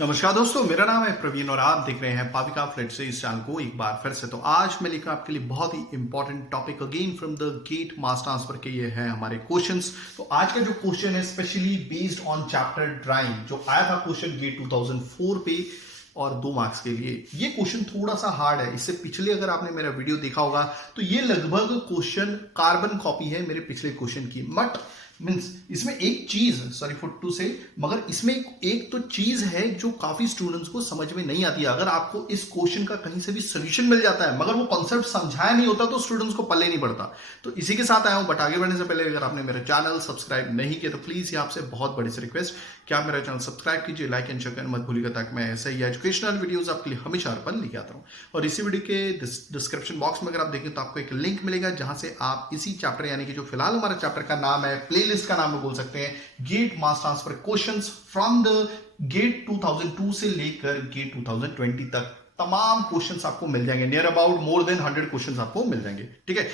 नमस्कार दोस्तों, मेरा नाम है प्रवीण और आप देख रहे हैं पाविका फ्लेट से इस चैनल को एक बार फिर से। तो आज मैं लेकर आपके लिए बहुत ही important topic again from the GATE mass transfer के ये है हमारे क्वेश्चंस। तो आज का जो क्वेश्चन है specially based on chapter drawing, जो आया था क्वेश्चन गेट 2004 पे और 2 मार्क्स के लिए। ये क्वेश्चन थोड़ा सा हार्ड है। इससे पिछले अगर आपने मेरा वीडियो देखा होगा तो ये लगभग क्वेश्चन कार्बन कॉपी है मेरे पिछले क्वेश्चन की। बट मीन्स इसमें एक चीज, सॉरी फॉर टू से, मगर इसमें एक तो चीज है जो काफी स्टूडेंट्स को समझ में नहीं आती है। अगर आपको इस क्वेश्चन का कहीं से भी सोल्यूशन मिल जाता है मगर वो कॉन्सेप्ट समझाया नहीं होता तो स्टूडेंट्स को पल्ले नहीं पड़ता। तो इसी के साथ आया हूं। बट आगे बढ़ने से पहले अगर आपने मेरा चैनल सब्सक्राइब नहीं किया तो प्लीज ये आपसे बहुत बड़ी सी रिक्वेस्ट कि आप मेरा चैनल सब्सक्राइब कीजिए, लाइक एंड शेयर करना मत भूलिएगा, ताकि मैं ऐसे ही एजुकेशनल वीडियोस आपके लिए हमेशा अर्पण लेके आता हूं। और इसी वीडियो के डिस्क्रिप्शन बॉक्स में अगर आप देखें तो आपको एक लिंक मिलेगा जहां से आप इसी चैप्टर यानी कि जो फिलहाल हमारा चैप्टर का नाम है, प्लेलिस्ट का नाम में बोल सकते हैं, GATE mass transfer questions from the GATE 2002 से लेकर गेट 2020 तक तमाम क्वेश्चंस आपको मिल जाएंगे। Near about more than 100 questions आपको मिल जाएंगे। ठीक है।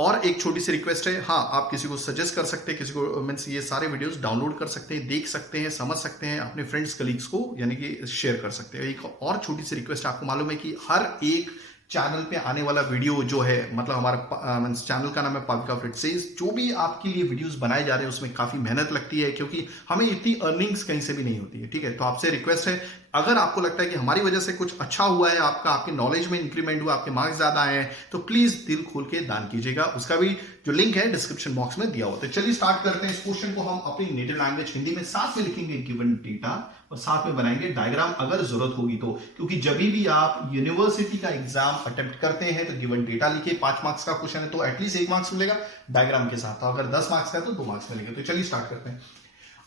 और एक छोटी सी रिक्वेस्ट है, हाँ, आप किसी को सजेस्ट कर सकते हैं, किसी को मीन्स ये सारे वीडियोस डाउनलोड कर सकते हैं, देख सकते हैं, समझ सकते हैं, अपने फ्रेंड्स कलीग्स को यानी कि शेयर कर सकते हैं। एक और छोटी सी रिक्वेस्ट, आपको मालूम है कि हर एक चैनल पे आने वाला वीडियो जो है, मतलब हमारा मीन्स चैनल का नाम है पाविका फ्लेट से, जो भी आपके लिए वीडियोस बनाए जा रहे हैं उसमें काफी मेहनत लगती है, क्योंकि हमें इतनी अर्निंग्स कहीं से भी नहीं होती है। ठीक है। तो आपसे रिक्वेस्ट है, अगर आपको लगता है कि हमारी वजह से कुछ अच्छा हुआ है, आपके नॉलेज में इंक्रीमेंट हुआ, आपके मार्क्स ज्यादा आए हैं, तो प्लीज दिल खोल के दान कीजिएगा। उसका भी जो लिंक है डिस्क्रिप्शन बॉक्स में दिया हुआ। तो चलिए स्टार्ट करते हैं। इस क्वेश्चन को हम अपनी नेटिव लैंग्वेज हिंदी में साथ में लिखेंगे गिवन डेटा, और साथ में बनाएंगे डायग्राम अगर जरूरत होगी तो, क्योंकि जब भी आप यूनिवर्सिटी का एग्जाम अटेम्प्ट करते हैं तो गिवन डेटा लिखे, 5 मार्क्स का क्वेश्चन है तो एटलीस्ट 1 मार्क्स मिलेगा डायग्राम के साथ, अगर 10 मार्क्स का है तो 2 मार्क्स मिलेंगे। तो चलिए स्टार्ट करते हैं।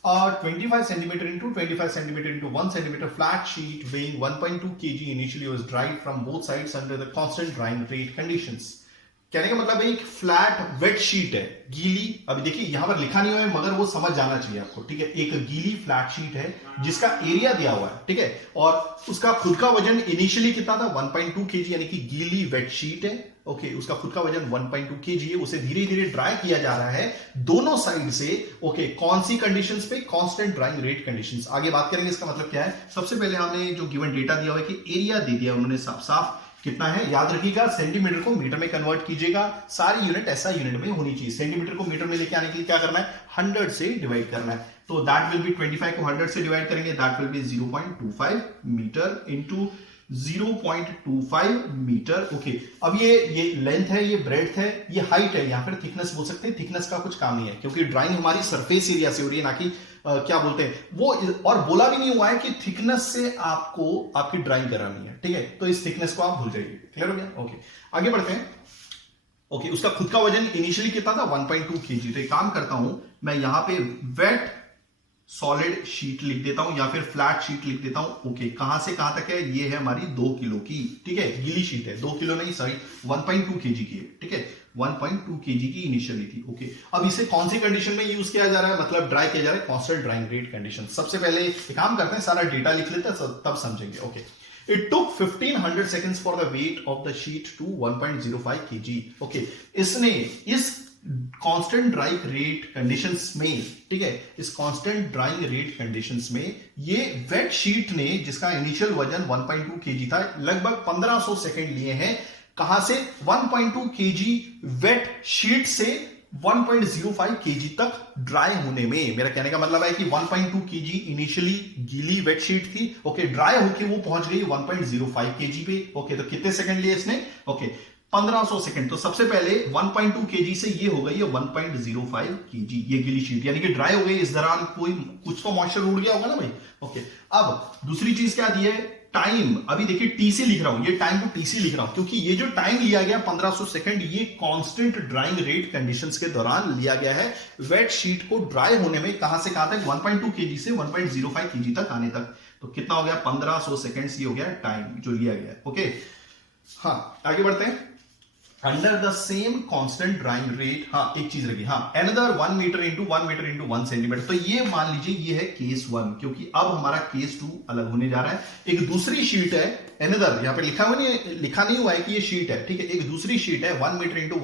25 centimeter into 25 centimeter into 1 centimeter flat sheet weighing 1.2 kg initially was dried from both sides under the constant drying rate conditions। कहने का मतलब है एक फ्लैट वेट शीट है, गीली। अभी देखिए यहां पर लिखा नहीं हुआ है मगर वो समझ जाना चाहिए आपको। ठीक है। एक गीली फ्लैट शीट है जिसका एरिया दिया हुआ है। ठीक है। और उसका खुद का वजन इनिशियली कितना था, 1.2 kg, यानी कि गीली वेट शीट है। ओके। उसका खुद का वजन 1.2 kg है। उसे धीरे धीरे ड्राई किया जा रहा है दोनों साइड से। ओके। कौन सी कंडीशंस पे? Constant drawing rate conditions. आगे बात करेंगे इसका मतलब क्या है। सबसे पहले हमने जो गिवन डेटा दिया हुआ है कि एरिया दे दिया उन्होंने साफ साफ, कितना है याद रखिएगा, सेंटीमीटर को मीटर में कन्वर्ट कीजिएगा। सारी यूनिट ऐसा यूनिट में होनी चाहिए। सेंटीमीटर को मीटर में लेके आने के लिए क्या करना है, 100 से डिवाइड करना है। तो दैट विल बी 25 को 100 से डिवाइड करेंगे, that will be 0.25 metre into 0.25 metre. Okay. अब ये लेंथ है, ये ब्रेड्थ है, ये हाइट है, या फिर थिकनेस बोल सकते हैं। थिकनेस का कुछ काम नहीं है क्योंकि ड्राइंग हमारी सरफेस एरिया से हो रही है, ना कि क्या बोलते हैं वो। और बोला भी नहीं हुआ है कि थिकनेस से आपको आपकी ड्राइंग करानी है। ठीक है। तो इस थिकनेस को आप भूल जाइए। क्लियर हो गया। ओके। आगे बढ़ते हैं। ओके। उसका खुद का वजन इनिशियली कितना था, 1.2 kg। तो एक काम करता हूं, मैं यहां पे वेट सॉलिड शीट लिख देता हूं या फिर फ्लैट शीट लिख देता हूं। ओके। कहां से कहां तक है, ये है हमारी 2 किलो की। ठीक है। गीली शीट है, 2 किलो नहीं, सॉरी 1.2 kg की है। ठीक है। 1.2 kg की इनिशियली थी। ओके। अब इसे कौन सी कंडीशन में यूज किया जा रहा है, मतलब ड्राई किया जा रहा है, कांस्टेंट ड्राइंग रेट कंडीशन। सबसे पहले एक काम करते हैं, सारा डेटा लिख लेते हैं तब समझेंगे। Okay. It took 1500 seconds for the weight of the sheet to 1.05 kg। Okay. इसने इस कांस्टेंट ड्राइंग रेट कंडीशंस में, ठीक है, इस कांस्टेंट ड्राइंग रेट कंडीशंस में ये वेट शीट ने, जिसका इनिशियल वजन 1.2 kg था, लगभग 1500 सेकंड लिए हैं। कहां से, 1.2 kg वेट शीट से 1.05 kg तक ड्राई होने में। मेरा कहने का मतलब है कि 1.2 kg इनिशियली गीली वेट शीट थी। ओके। ड्राई होके वो पहुंच गई 1.05 kg पे। ओके। तो कितने सेकंड लिए इसने, ओके, 1500 सेकंड। तो सबसे पहले 1.2 kg से ये हो गई है 1.05 kg, ये गीली शीट, यानी कि ड्राई हो गई। इस दौरान कोई कुछ तो मॉइस्चर उड़ गया होगा ना भाई। ओके। अब दूसरी चीज क्या दी है, टाइम। अभी देखिए टीसी लिख रहा हूं, ये टाइम को टीसी लिख रहा हूं क्योंकि ये जो टाइम लिया गया 1500 सेकंड, ये कांस्टेंट ड्राइंग रेट कंडीशंस के दौरान लिया गया है वेट शीट को ड्राई होने में। कहां से कहां तक, 1.2 kg से 1.05 kg तक आने तक। तो कितना हो गया, 1500 सेकंड्स, ये हो गया टाइम जो लिया गया। ओके। हाँ, आगे बढ़ते हैं। Under the same constant drawing rate, हाँ एक चीज लगी, हाँ, अनदर 1 मीटर इंटू 1 सेंटीमीटर। तो ये मान लीजिए ये है केस 1, क्योंकि अब हमारा केस 2 अलग होने जा रहा है। एक दूसरी शीट है अनदर, यहां पे लिखा नहीं हुआ है कि ये शीट है। ठीक है। एक दूसरी शीट है 1 metre into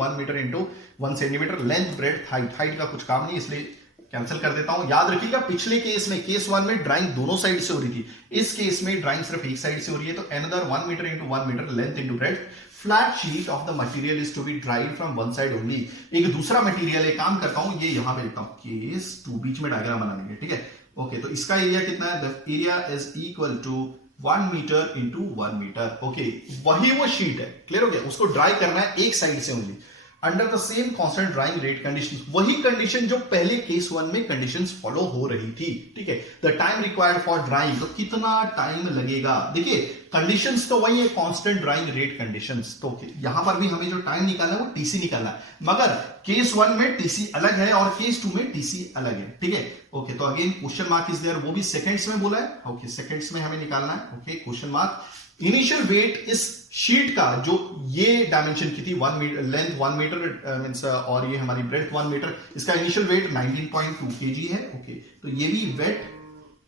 1 centimetre, length breadth height का कुछ काम नहीं, इसलिए कैंसिल कर देता हूं। याद रखिएगा पिछले केस में, केस 1 में ड्राइंग दोनों साइड से हो रही थी, इस केस में ड्राइंग सिर्फ एक साइड से हो रही है। तो another 1 metre into 1 metre length into breadth, flat sheet of the material is to be dried from one side only. एक दूसरा मटेरियल, एक काम करता हूं, ये यहां पे लिखता हूं केस 2, बीच में डायग्राम बना लेंगे, ठीक है। ओके, तो इसका एरिया कितना है? The area is equal to 1 metre into 1 metre. Okay, वही वो शीट है, क्लियर हो गया। उसको ड्राई करना है एक साइड से only, under the same constant drawing rate condition, वही कंडीशन जो पहले केस 1 में कंडीशंस फॉलो हो रही थी, ठीक है। The time required for drawing, तो कितना टाइम लगेगा, देखिए कंडीशंस तो वही है, कांस्टेंट ड्राइंग रेट कंडीशंस। तो यहां पर भी हमें जो टाइम निकालना है वो टीसी निकालना है, मगर केस 1 में टीसी अलग है और केस 2 में टीसी अलग है, ठीक है। ओके, तो again question mark is there, वो भी सेकंड्स में बोला है। ओके, सेकंड्स में हमें निकालना है। Okay, question mark. Initial weight इस शीट का, जो ये डायमेंशन की थी 1 मीटर, लेंथ 1 मीटर मींस, और ये हमारी ब्रेड्थ 1 मीटर, इसका इनिशियल वेट 19.2 kg है। ओके, तो ये भी वेट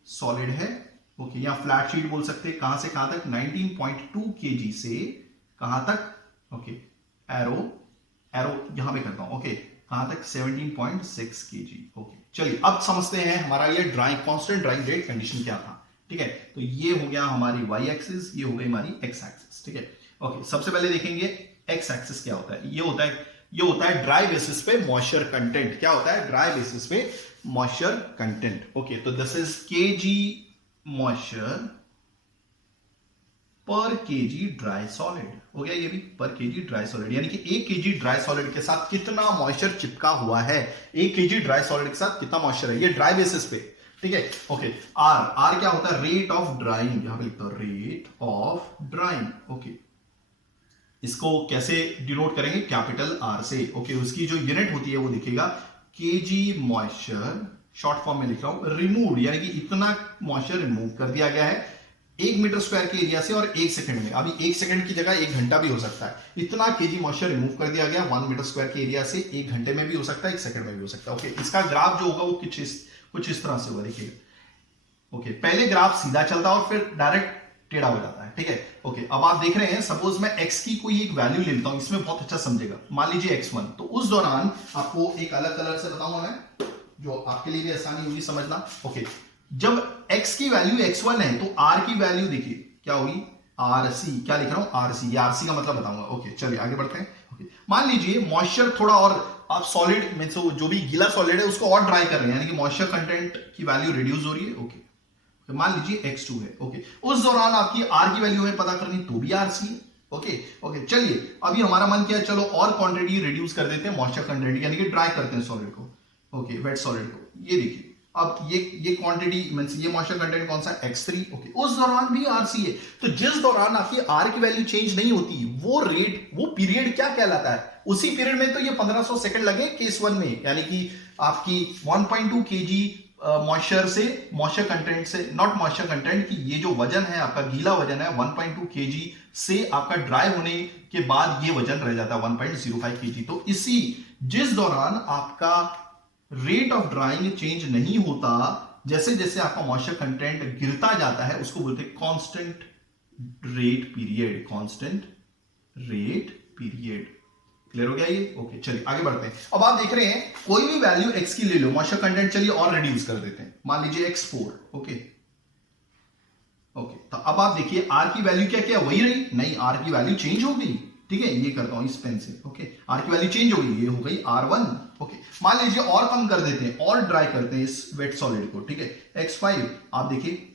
सॉलिड है। ओके, यहां फ्लैट शीट बोल सकते हैं, कहां से कहां तक? 19.2 kg से कहां तक? ओके, एरो यहां पे करता हूं। ओके, कहां तक? 17.6 kg। ओके, चलिए अब समझते हैं हमारा ये drawing, constant drawing rate condition क्या था, ठीक है। तो ये हो गया हमारी वाई एक्सिस, ये हो गई हमारी एक्स एक्सिस, ठीक है। ओके, सबसे पहले देखेंगे एक्स एक्सिस क्या होता है। ये होता है ड्राई बेसिस पे मॉइस्चर कंटेंट। क्या होता है? ड्राई बेसिस पे मॉइस्चर कंटेंट। ओके, तो दिस इज केजी मॉइस्चर पर केजी ड्राई सॉलिड, हो गया ये भी पर केजी ड्राई सॉलिड, यानी कि 1 केजी ड्राई सॉलिड के साथ कितना मॉइस्चर चिपका हुआ है। 1 केजी ड्राई सॉलिड के साथ कितना मॉइस्चर है, ये ड्राई बेसिस पे, ठीक है। ओके, आर क्या होता है? रेट ऑफ ड्राइंग, यहां पे लिखता हूं रेट ऑफ ड्राइंग। ओके, इसको कैसे डिनोट करेंगे? कैपिटल आर से। ओके, उसकी जो यूनिट होती है वो दिखेगा केजी मॉइस्चर, शॉर्ट फॉर्म में लिख रहा हूं, रिमूव, यानी कि इतना मॉइस्चर रिमूव कर दिया गया है 1 मीटर स्क्वायर के एरिया से और 1 सेकंड में। अभी 1 सेकंड की जगह 1 घंटा भी हो सकता है। इतना केजी मॉइस्चर रिमूव कर दिया गया 1 मीटर स्क्वायर के एरिया से, 1 घंटे में भी हो सकता है, 1 सेकंड में भी हो सकता है। ओके, इसका ग्राफ जो होगा वो कुछ इस तरह से होगा, देखिएगा। ओके, पहले ग्राफ सीधा चलता है और फिर डायरेक्ट टेढ़ा हो जाता है, ठीक है। ओके, अब आप देख रहे हैं, सपोज मैं x की कोई एक वैल्यू ले लेता हूं, इसमें बहुत अच्छा समझेगा। मान लीजिए x1, तो उस दौरान आपको एक अलग कलर से बताऊंगा मैं, जो आपके लिए भी आसानी होगी समझना। ओके, जब x की वैल्यू x1 है तो r की वैल्यू देखिए क्या होगी? rc। क्या लिख रहा हूं? rc। ये rc का मतलब बताऊंगा। ओके, चलिए आगे बढ़ते हैं। ओके, मान लीजिए मॉइस्चर थोड़ा और, आप सॉलिड मींस जो भी गीला सॉलिड है उसको और ड्राई कर रहे हैं, यानी कि मॉइस्चर कंटेंट की वैल्यू रिड्यूस हो रही है। ओके, तो मान लीजिए x2 है। ओके, उस दौरान आपकी r की वैल्यू है पता करनी, तो भी rc है। ओके, चलिए अभी हमारा मन क्या है, चलो और क्वांटिटी रिड्यूस कर देते हैं मॉइस्चर कंटेंट, यानी कि ड्राई करते हैं सॉलिड को। ओके, वेट सॉलिड को, ये देखिए अब ये क्वांटिटी मींस ये मॉइस्चर कंटेंट कौन सा? x3। ओके, उस दौरान भी rc है। तो जिस दौरान आपकी r की वैल्यू चेंज नहीं होती, वो रेट, वो पीरियड क्या कहलाता है? उसी पीरियड में तो ये 1500 सेकंड लगे केस 1 में, यानी कि आपकी 1.2 kg मॉइस्चर से, मॉइस्चर कंटेंट से, नॉट मॉइस्चर कंटेंट, की ये जो वजन है आपका, गीला वजन है 1.2 kg से आपका ड्राई होने के बाद ये वजन रह जाता है 1.05 kg। तो इसी, जिस दौरान आपका रेट ऑफ ड्राइंग चेंज नहीं होता, जैसे जैसे आपका मॉइस्चर कंटेंट गिरता जाता है, उसको बोलते हैं constant rate period. Constant rate period, clear हो गया ये? ओके, चलिए आगे बढ़ते हैं। अब आप देख रहे हैं कोई भी वैल्यू x की ले लो, मॉइस्चर कंटेंट चलिए और रिड्यूस कर देते हैं, मान लीजिए x4। ओके, तो अब आप देखिए r की वैल्यू क्या क्या वही रही? नहीं, r की वैल्यू चेंज हो गई, ठीक है। ये करता हूं इस पेन से। ओके, r की वैल्यू चेंज हो गई, ये हो गई R1। ओके, मान लीजिए और कम कर देते हैं, और ड्राई करते हैं इस वेट सॉलिड को, ठीक है। x5 आप देखिए,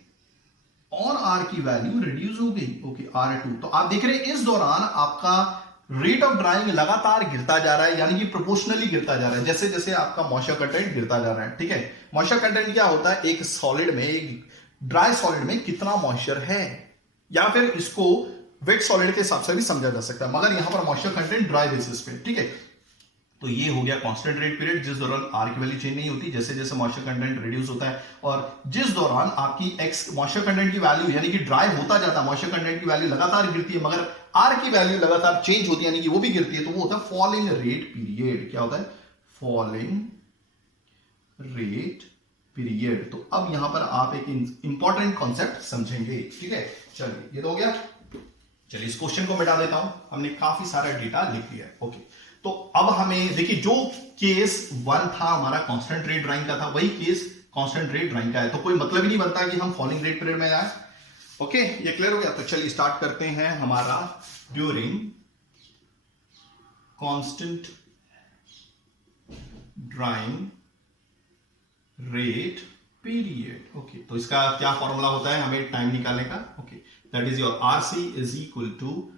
और r की वैल्यू रिड्यूस हो गई। Okay, R2। तो आप देख रहे हैं इस दौरान आपका रेट ऑफ ड्राइंग लगातार गिरता जा रहा है, यानी कि प्रोपोर्शनली गिरता जा रहा है, जैसे जैसे आपका मॉइस्चर कंटेंट गिरता जा रहा है, ठीक है। मॉइस्चर कंटेंट क्या होता है? एक सॉलिड में, एक ड्राई सॉलिड में कितना मॉइस्चर है, या फिर इसको वेट सॉलिड के हिसाब से भी समझा जा सकता है, मगर यहां पर मॉइस्चर कंटेंट ड्राई बेसिस पे, ठीक है। तो ये हो गया कांस्टेंट रेट पीरियड, जिस दौरान r की वैल्यू चेंज नहीं होती, जैसे जैसे मॉइस्चर कंटेंट रिड्यूस होता है, और जिस दौरान आपकी x मॉइस्चर कंटेंट की वैल्यू, यानी कि ड्राई होता जाता है, मॉइस्चर कंटेंट की वैल्यू लगातार गिरती है, मगर r की वैल्यू लगातार चेंज होती है, यानी कि वो भी गिरती है, तो वो होता है फॉलिंग रेट पीरियड। क्या होता है? Falling rate period. तो अब यहां पर आप एक इंपॉर्टेंट कॉन्सेप्ट समझेंगे, ठीक है। चलिए ये तो हो गया। चलिए इस क्वेश्चन को मिटा देता हूं, हमने काफी सारा डेटा लिख लिया है। ओके, तो अब हमें देखिए, जो केस 1 था हमारा कांस्टेंट रेट ड्राइंग का था, वही केस कांस्टेंट रेट ड्राइंग का है, तो कोई मतलब ही नहीं बनता कि हम फॉलिंग रेट पीरियड में आए। ओके, ये क्लियर हो गया। तो चलिए स्टार्ट करते हैं हमारा during constant drawing rate period. Okay, तो इसका क्या फॉर्मूला होता है हमें टाइम निकालने का? Okay, that is your RC is equal to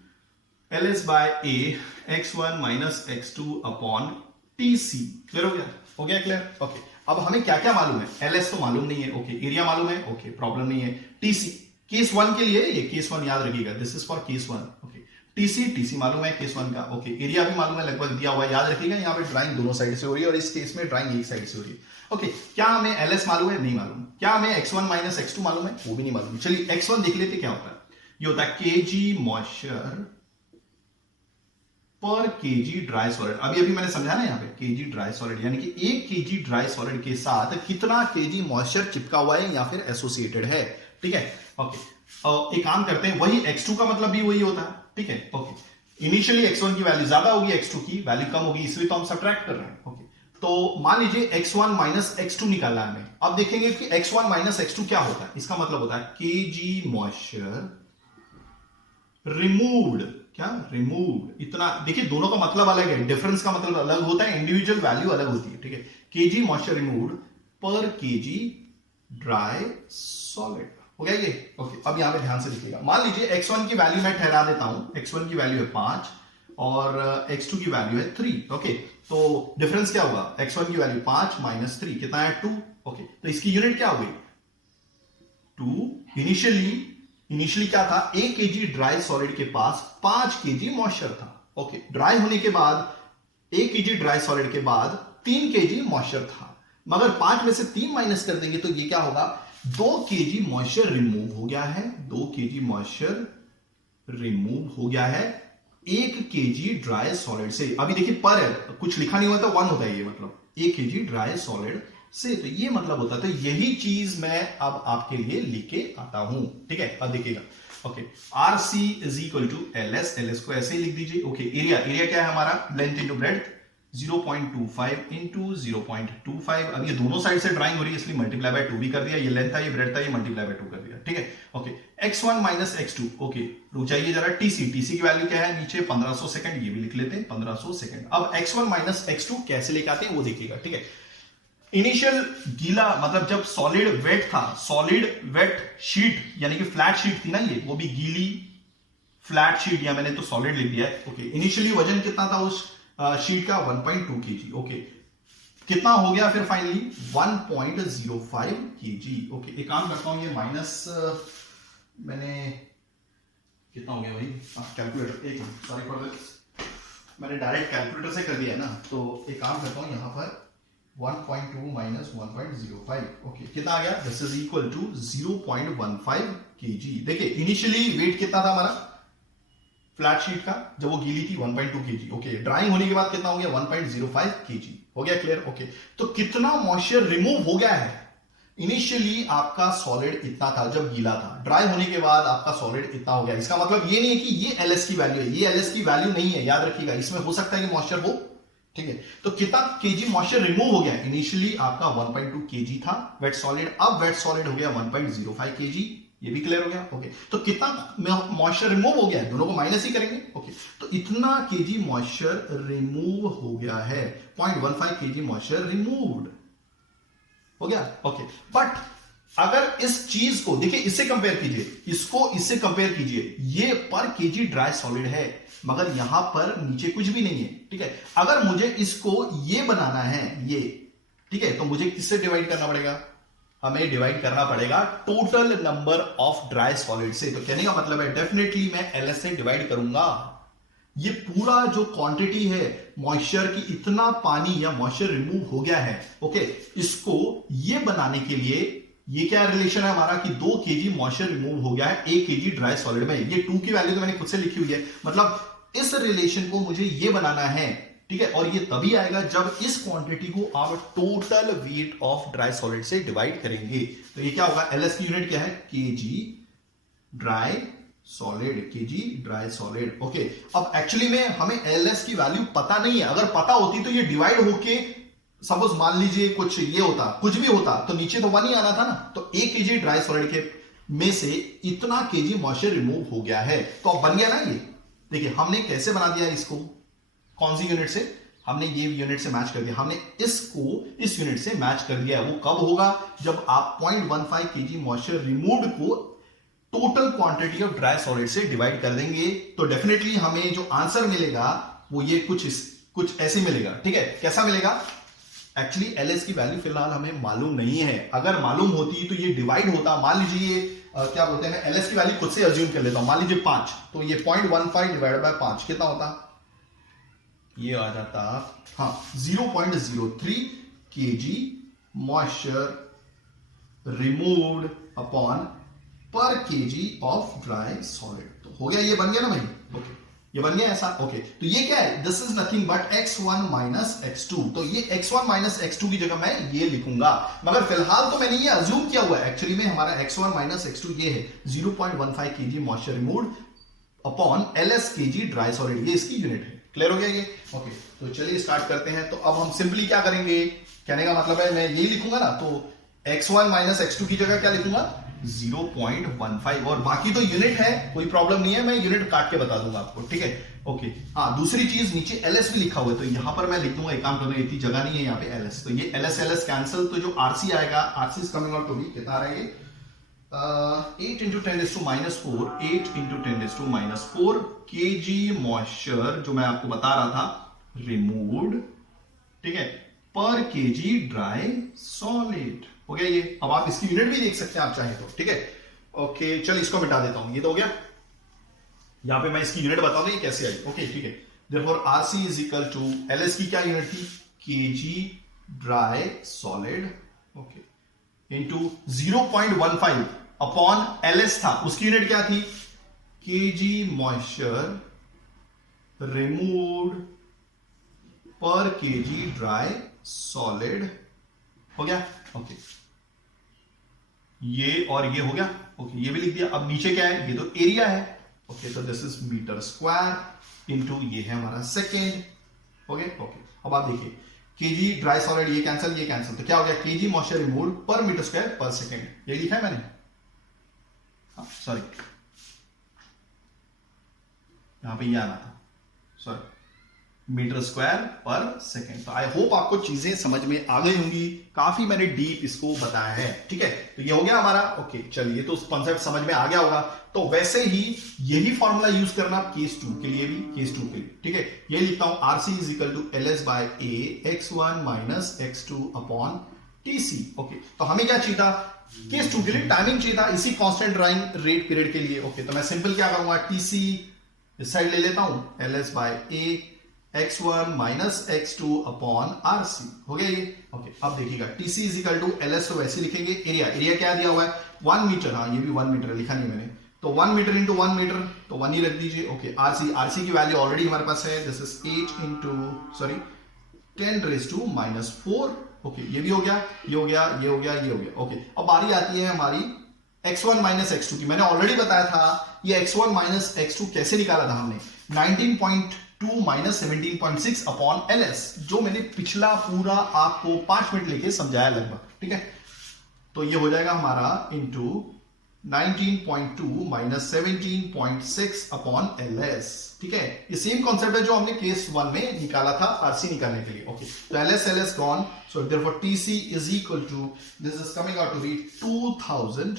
LS by A x1 minus x2 upon TC. Clear हो गया? हो गया क्लियर? ओके, अब हमें क्या क्या मालूम है? एलएस तो मालूम नहीं है, ओके, एरिया मालूम है, ओके, प्रॉब्लम नहीं है। टीसी केस 1 के लिए, ये केस 1 याद रखिएगा, this is for case 1। Okay, TC मालूम है केस 1 का, ओके, एरिया भी मालूम है, लगभग दिया हुआ है, याद रखिएगा। यहाँ पे ड्राइंग दोनों साइड से हो रही है और इस केस में ड्राइंग एक साइड से हो रही है। ओके, क्या हमें एलएस मालूम है? नहीं मालूम। क्या हमें x1 माइनस x2 मालूम है? वो भी नहीं मालूम। चलिए x1 देख लेते क्या होता है। ये होता है केजी मॉइस्चर पर केजी ड्राई सॉलिड। अभी मैंने समझा ना, यहाँ पे केजी ड्राई सॉलिड यानी कि 1 केजी ड्राई सॉलिड के साथ कितना केजी मॉइस्चर चिपका हुआ है या फिर एसोसिएटेड है। ठीक है, ओके, एक काम करते हैं, वही x2 का मतलब भी वही होता है। ठीक है, ओके, इनिशियली x1 की वैल्यू ज्यादा होगी, x2 की वैल्यू कम होगी, इसलिए तो हम सब्ट्रैक्ट कर रहे हैं। ओके, तो मान लीजिए x1 माइनस x2 निकालना है हमें। अब देखेंगे कि x1 माइनस x2 क्या होता है। इसका मतलब होता है केजी मॉइस्चर रिमूव्ड। क्या? रिमूव्ड। इतना देखिए, दोनों का मतलब अलग है, डिफरेंस का मतलब अलग होता है, इंडिविजुअल वैल्यू अलग होती है। ठीक है, KG moisture removed per KG dry solid. हो गया ये? ओके, अब यहां पे ध्यान से देखिएगा। मान लीजिए x1 की वैल्यू मैं ठहरा देता हूं, x1 की वैल्यू है 5 और x2 की वैल्यू है 3। ओके, तो डिफरेंस क्या होगा? x1 की वैल्यू 5 माइनस 3 कितना है? 2। ओके, तो इसकी यूनिट क्या हो गई? 2। इनिशियली क्या था? 1 केजी ड्राई सॉलिड के पास 5 केजी मॉइस्चर था। ओके, ड्राई होने के बाद 1 केजी ड्राई सॉलिड के बाद 3 केजी मॉइस्चर था, मगर 5 में से 3 माइनस कर देंगे तो ये क्या होगा? 2 केजी मॉइस्चर रिमूव हो गया है। 2 केजी मॉइस्चर रिमूव हो गया है 1 केजी ड्राई सॉलिड से। अभी देखिए, पर है, कुछ लिखा नहीं हुआ था, 1 होता है ये, मतलब 1 केजी ड्राई सॉलिड से, तो ये मतलब होता है। तो यही चीज मैं अब आपके लिए लिख के आता हूं। ठीक है, अब देखिएगा। Okay, R C is equal to L S को ऐसे ही लिख दीजिए। ओके, एरिया क्या है हमारा? Length into breadth, 0.25 into 0.25। अब ये दोनों साइड से ड्राइंग हो रही है, इसलिए मल्टीप्लाई बाय 2 भी कर दिया। ये लेंथ था, ये ब्रेड्थ था, ये मल्टीप्लाई बाय 2 कर दिया। ठीक है, okay, x1 minus x2। Okay, रुक जाइए जरा। टीसी की वैल्यू क्या है नीचे? 1500 सेकंड, ये भी लिख लेते हैं 1500 सेकंड। अब x1 माइनस x2 कैसे लेके आते हैं वो देखिएगा। ठीक है, इनिशियल गीला मतलब जब सॉलिड वेट था, सॉलिड वेट शीट यानी कि फ्लैट शीट थी ना, ये वो भी गीली फ्लैट शीट, या मैंने तो सॉलिड लिख दिया है। ओके, इनिशियली वजन कितना था उस शीट का? 1.2 केजी। ओके, कितना हो गया फिर फाइनली? 1.05 केजी। ओके, एक काम करता हूं, ये माइनस मैंने कितना हो गया भाई? कैलकुलेटर, एक मिनट, सॉरी फॉर दिस, मैंने डायरेक्ट कैलकुलेटर से कर दिया है ना, तो एक काम करता हूं, यहां पर 1.2 माइनस 1.05। ओके, कितना आ गया? This is equal to 0.15 KG. देखिए, इनिशियली वेट कितना था हमारा फ्लैट शीट का जब वो गीली थी? 1.2 केजी। ओके, ड्राइंग होने के बाद कितना हो गया? 1.05 केजी। हो गया क्लियर? ओके, तो कितना मॉइस्चर रिमूव हो गया है? इनिशियली आपका सॉलिड इतना था जब गीला था, ड्राई होने के बाद आपका सॉलिड इतना हो गया। इसका मतलब ये नहीं है कि ये एलएस की वैल्यू है, ये एलएस की वैल्यू नहीं है, याद रखिएगा। इसमें हो सकता है कि मॉइस्चर हो। ठीक है, तो कितना केजी मॉइस्चर रिमूव हो गया? इनिशियली आपका 1.2 केजी था वेट सॉलिड, अब वेट सॉलिड हो गया 1.05 केजी। ये भी क्लियर हो गया? ओके, तो कितना मॉइस्चर रिमूव हो गया? दोनों को माइनस ही करेंगे। ओके, तो इतना केजी मॉइस्चर रिमूव हो गया है, 0.15 केजी मॉइस्चर रिमूव्ड हो गया। ओके, बट अगर इस चीज को देखिए, इससे कंपेयर कीजिए, इससे कंपेयर कीजिए, ये पर केजी ड्राई सॉलिड है, मगर यहां पर नीचे कुछ भी नहीं है। ठीक है, अगर मुझे इसको ये बनाना है, ये, ठीक है, तो मुझे किससे डिवाइड करना पड़ेगा? हमें डिवाइड करना पड़ेगा total number of dry solid से। तो कहने का मतलब है डेफिनेटली मैं एलएस से डिवाइड करूंगा। ये पूरा जो क्वांटिटी है मॉइस्चर की, इतना पानी या मॉइस्चर रिमूव हो गया है। ओके, इसको ये बनाने के लिए ये क्या रिलेशन है हमारा कि 2 केजी मॉइस्चर रिमूव हो गया है 1 केजी ड्राई सॉलिड में। ये 2 की वैल्यू तो मैंने खुद से लिखी हुई है, मतलब इस रिलेशन को मुझे ये बनाना है। ठीक है, और ये तभी आएगा जब इस क्वांटिटी को आप total weight of dry solid से डिवाइड करेंगे। तो ये क्या होगा? एलएस की यूनिट क्या है? KG dry solid, KG dry solid. Okay, अब एक्चुअली में हमें एलएस की वैल्यू पता नहीं है। अगर पता होती तो ये डिवाइड होके सपोज मान लीजिए कुछ ये होता, कुछ भी होता तो नीचे तो 1 ही आना था ना। तो 1 केजी ड्राई सॉलिड के में से इतना केजी मॉइस्चर रिमूव हो गया है, तो अब बन गया ना ये। देखिए हमने कैसे बना दिया इसको, कौन सी यूनिट से, हमने ये यूनिट से मैच कर दिया, हमने इसको इस यूनिट से मैच कर दिया। वो कब होगा, जब आप 0.15 केजी मॉइस्चर रिमूव्ड को total quantity of dry solid से डिवाइड कर देंगे, तो डेफिनेटली हमें जो आंसर मिलेगा वो ये कुछ ऐसे मिलेगा। ठीक है, कैसा मिलेगा, एक्चुअली एलएस की वैल्यू फिलहाल हमें मालूम नहीं है। अगर मालूम होती तो ये डिवाइड होता। मान लीजिए क्या बोलते हैं, एलएस की वैल्यू खुद से अज्यूम कर लेता हूं, मान लीजिए 5, तो ये 0.15 डिवाइड बाय 5 कितना होता, ये आ जाता हाँ 0.03 केजी मॉइस्चर रिमूव्ड अपॉन पर केजी ऑफ ड्राई सॉलिड। तो हो गया, ये बन गया ना भाई। ओके, ये बन गया ऐसा। ओके, तो ये क्या है, this is nothing but x1 minus x2। तो ये x1 माइनस x2 की जगह मैं ये लिखूंगा, मगर फिलहाल तो मैंने ये अज्यूम किया हुआ है। एक्चुअली में हमारा x1 माइनस x2 ये है 0.15 KG moisture removed upon ls KG dry solid, ये इसकी यूनिट है। क्लियर हो गया ये। ओके, तो चलिए स्टार्ट करते हैं। तो अब हम सिंपली क्या करेंगे, कहने का मतलब है मैं यही लिखूंगा ना, तो x1 माइनस x2 की जगह क्या लिखूंगा 0.15, और बाकी तो यूनिट है, कोई प्रॉब्लम नहीं है, मैं यूनिट काट के बता दूंगा आपको। ठीक है, ओके। हाँ, दूसरी चीज नीचे एलएस भी लिखा हुआ है, तो यहां पर मैं लिख दूंगा, एक काम करूंगा, इतनी जगह नहीं है यहाँ पे एलएस, तो ये एलएस एलएस कैंसिल, तो जो आरसी आएगा, RC is coming out to be कितना आ रहा है ये 8 into 10 raised to minus 4, 8 into 10 raised to minus 4 kg moisture, जो मैं आपको बता रहा था, रिमूव्ड, ठीक है, पर केजी ड्राई सॉलिड। हो गया ये। अब आप इसकी यूनिट भी देख सकते हैं आप चाहे तो। ठीक है, ओके, चल इसको मिटा देता हूं, ये तो हो गया। यहां पे मैं इसकी यूनिट बताऊंगा ये कैसे आई। ओके, ठीक है, therefore RC is equal to LS की क्या यूनिट थी, KG dry solid, okay, into 0.15 upon LS था, उसकी यूनिट क्या थी, KG moisture removed per KG dry solid. हो गया। ओके, ये और ये हो गया। ओके, ये भी लिख दिया। अब नीचे क्या है, ये तो एरिया है। ओके, तो this is metre square into ये है हमारा सेकेंड। ओके, ओके, अब आप देखिए केजी ड्राई सॉलिड, ये कैंसिल, ये कैंसिल, तो क्या हो गया, KG moisture removed per metre square per second, ये लिखा है मैंने, सॉरी यहां पे ये आना था, sorry, metre square per second. तो आई होप आपको चीजें समझ में आ गई होंगी, काफी मैंने डीप इसको बताया है। ठीक है, तो ये हो गया हमारा। ओके, चलिए, तो कॉन्सेप्ट समझ में आ गया होगा। तो वैसे ही यही फॉर्मूला यूज करना केस 2 के लिए भी, केस 2 के लिए। ठीक है, ये लिखता हूं, RC is equal to LS by A x1 minus x2 upon TC. Okay, तो हमें क्या चाहिए था, केस 2 के लिए टाइमिंग चाहिए था, इसी कांस्टेंट ड्राइंग रेट पीरियड के लिए। ओके, तो मैं सिंपल क्या करूंगा, टीसी इस साइड ले लेता हूं, LS by A x1 minus x2 upon RC. हो गया ये। ओके, अब देखिएगा, TC is equal to LS, तो वैसे लिखेंगे, एरिया, एरिया क्या दिया हुआ है 1 मीटर, हाँ ये भी 1 मीटर लिखा नहीं मैंने, तो 1 मीटर इंटू 1 मीटर, तो 1 ही रख दीजिए। ओके, आरसी, आरसी की वैल्यू ऑलरेडी हमारे पास है, this is 8 into 10 raise to minus 4। Okay, ये भी हो गया, ये हो गया, ये हो गया, ये हो गया। ओके, अब बारी आती है हमारी x1 माइनस x2 की। मैंने ऑलरेडी बताया था ये x1 माइनस x2 कैसे निकाला था हमने, 19.2 माइनस 17.6 अपॉन एलएस, जो मैंने पिछला पूरा आपको 5 मिनट लेके समझाया लगभग। ठीक है, तो ये हो जाएगा हमारा इंटू 19.2 माइनस 17.6 अपॉन एलएस। ठीक है, ये सेम कॉन्सेप्ट है जो हमने केस 1 में निकाला था आरसी निकालने के लिए। ओके, तो LS gone, so therefore TC is equal to, this is coming out to be 2000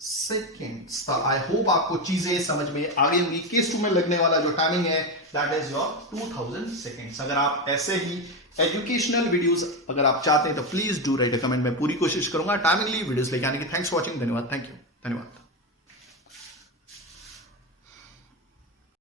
seconds. I hope आपको चीजें समझ में आ गई होंगी। केस 2 में लगने वाला जो टाइमिंग है दैट इज योर 2000 सेकेंड्स। अगर आप ऐसे ही एजुकेशनल वीडियोस अगर आप चाहते हैं तो please do right a comment, मैं पूरी कोशिश करूंगा टाइमिंगली वीडियोस लेके आने की। थैंक्स फॉर वॉचिंग, धन्यवाद, थैंक यू, धन्यवाद।